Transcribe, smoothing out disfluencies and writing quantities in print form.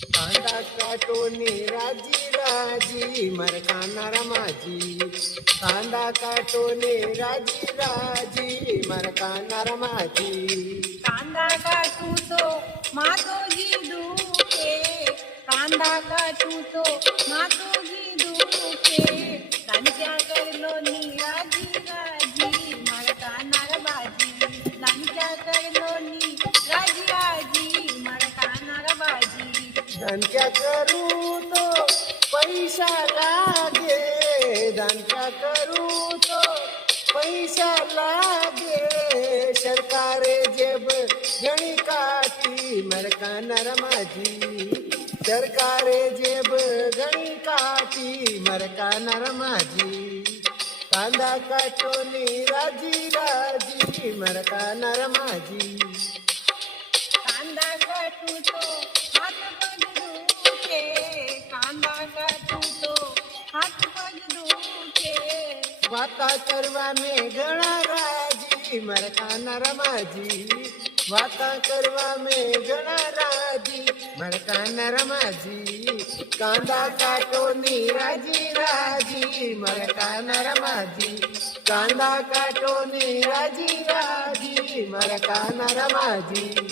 कांदा काटोनी राजी राजी मरकाना रमाजी. कांदा काटोनी राजी राजी मरकाना रमाजी. कांदा काटू तो मातोजी दुखे, कांदा काटू तो मातोजी दुखे, लांच्या करलो नी राजी राजी मडका नारबाजी, लांच्या करलो नी राजी राजी मडका नारबाजी. धनक्या करू तो पैसा लागे, धनक्या करू तो पैसा लागे. सरकारे जेब घणी काटी मरकाना रमाजी. सरकारे जेब घणी काटी मरकाना रमाजी. कांदा काटोनी राजी राजी मरकाना रमाजी. कांदा काटू तो हात पग दुखे, कांदा काटू तो हात पग दुखे. वाता करवा में घणा राजी मरकाना रमाजी. वाता करवा में घणा राजी मरकाना रमाजी. कांदा काटोनी राजी राजी मरकाना रमाजी. कांदा काटोनी राजी राजी मरकाना रमाजी.